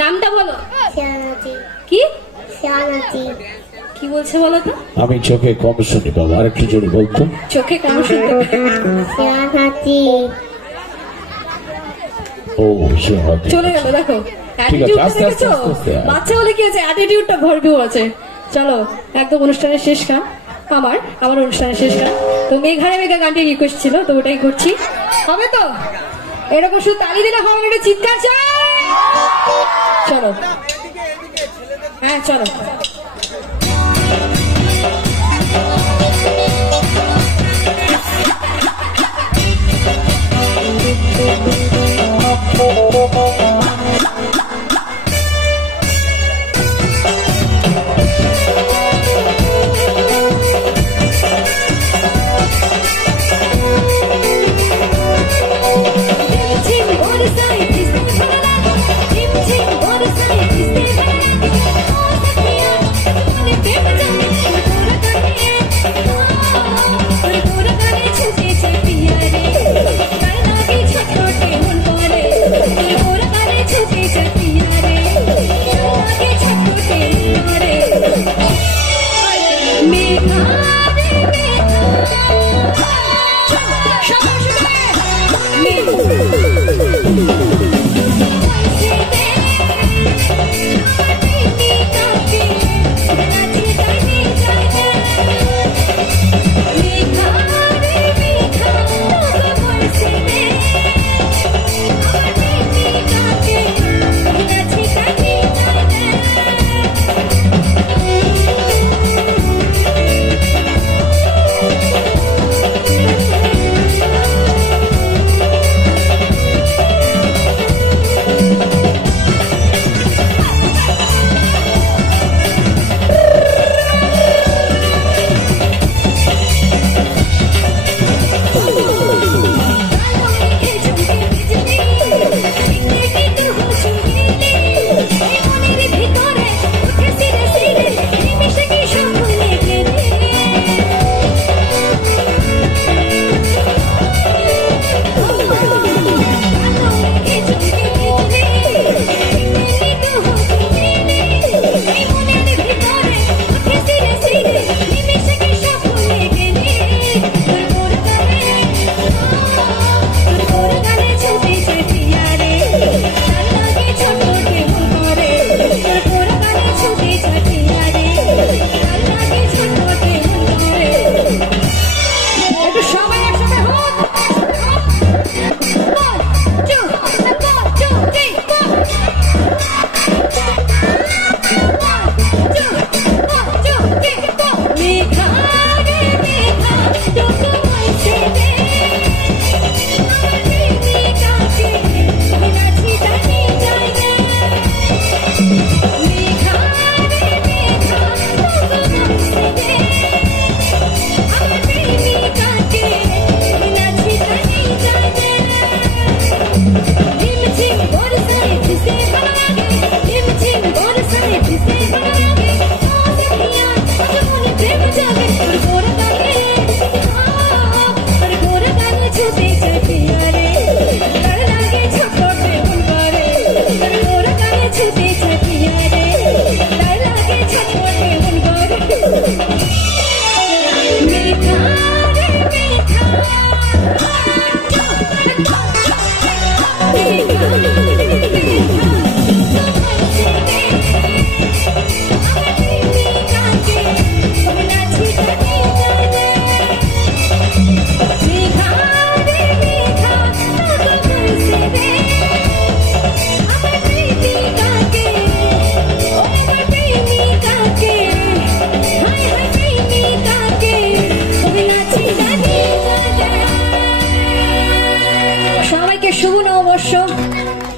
নামটা বলো। কি কি বলছে বলো তো? আমি চোখে কম শুনি বাবা, আর একটু জোরে বলতো। চোখে কম শুনি। ও শিয়ানাথি চলে গেল। দেখো বাচ্চা হলে কি আছে, অ্যাটিটিউডটা ভরপুর আছে। চলো একদম অনুষ্ঠানের শেষ গান, আমার অনুষ্ঠানের শেষ গান। তো মেঘারে মেঘা গানটি রিকোয়েস্ট ছিল, তো ওটাই করছি। হবে তো? এরকম শুধু তালি দিলে হবে না, চিৎকার চাই। চলো হ্যাঁ চলো।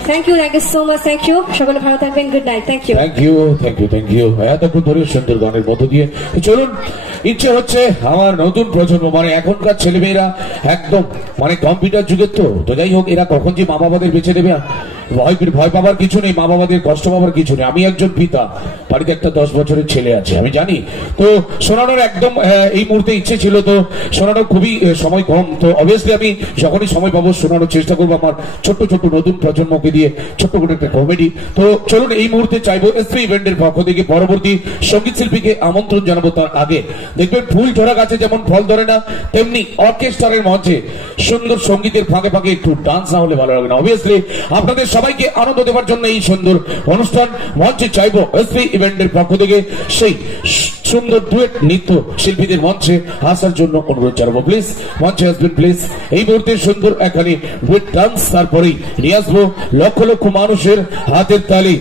Thank you so much. Thank you. সকলে ভালো থাকবেন। Good night. Thank you. Thank you. এতক্ষণ ধরে সুন্দর গানের মধ্য দিয়ে চলুন। ইচ্ছে হচ্ছে আমার নতুন প্রজন্ম, মানে এখনকার ছেলেমেয়েরা একদম মানে কম্পিউটার যুগের, তো যাই হোক, এরা কখন যে মা বাবাদের বেছে দেবে ভয় পাবার কিছু নেই, মা বাবাদের কষ্ট পাবার কিছু নেই। আমি একজন পিতা, বাড়িতে একটা 10 বছরের ছেলে আছে, আমি জানি। তো শোনানোর একদম এই মুহূর্তে ইচ্ছে ছিল, তো শোনানোর খুবই সময় কম, তো অবভিয়াসলি আমি যখনই সময় পাবো শোনানোর চেষ্টা করবো আমার ছোট্ট ছোট্ট নতুন প্রজন্মকে দিয়ে ছোট্ট করে একটা কমেডি। তো চলুন এই মুহূর্তে চাইবো এসপি ইভেন্টের পক্ষ থেকে পরবর্তী সঙ্গীত শিল্পীকে আমন্ত্রণ জানাবো। তার আগে দেখবেন ফুল ধরা গাছে যেমন ফল ধরে না, তেমনি অর্কেস্ট্রারের মঞ্চে সুন্দর সঙ্গীতের ফাঁকে ফাঁকে একটু ডান্স না হলে ভালো লাগে না। অবভিয়াসলি আপনাদের সবাইকে আনন্দ দেওয়ার জন্য এই সুন্দর অনুষ্ঠান মঞ্চে চাইবো এসপি ইভেন্টের পক্ষ থেকে সেই সুন্দর ডুয়েট নৃত্য শিল্পীদের মঞ্চে আসার জন্য অনুরোধ জানাবো। প্লিজ মঞ্চে আসবেন প্লিজ। এই মুহূর্তে সুন্দর এখানে ডুয়েট ডান্স, তারপরেই নিয়ে আসবো লক্ষ লক্ষ মানুষের হাতের তালি।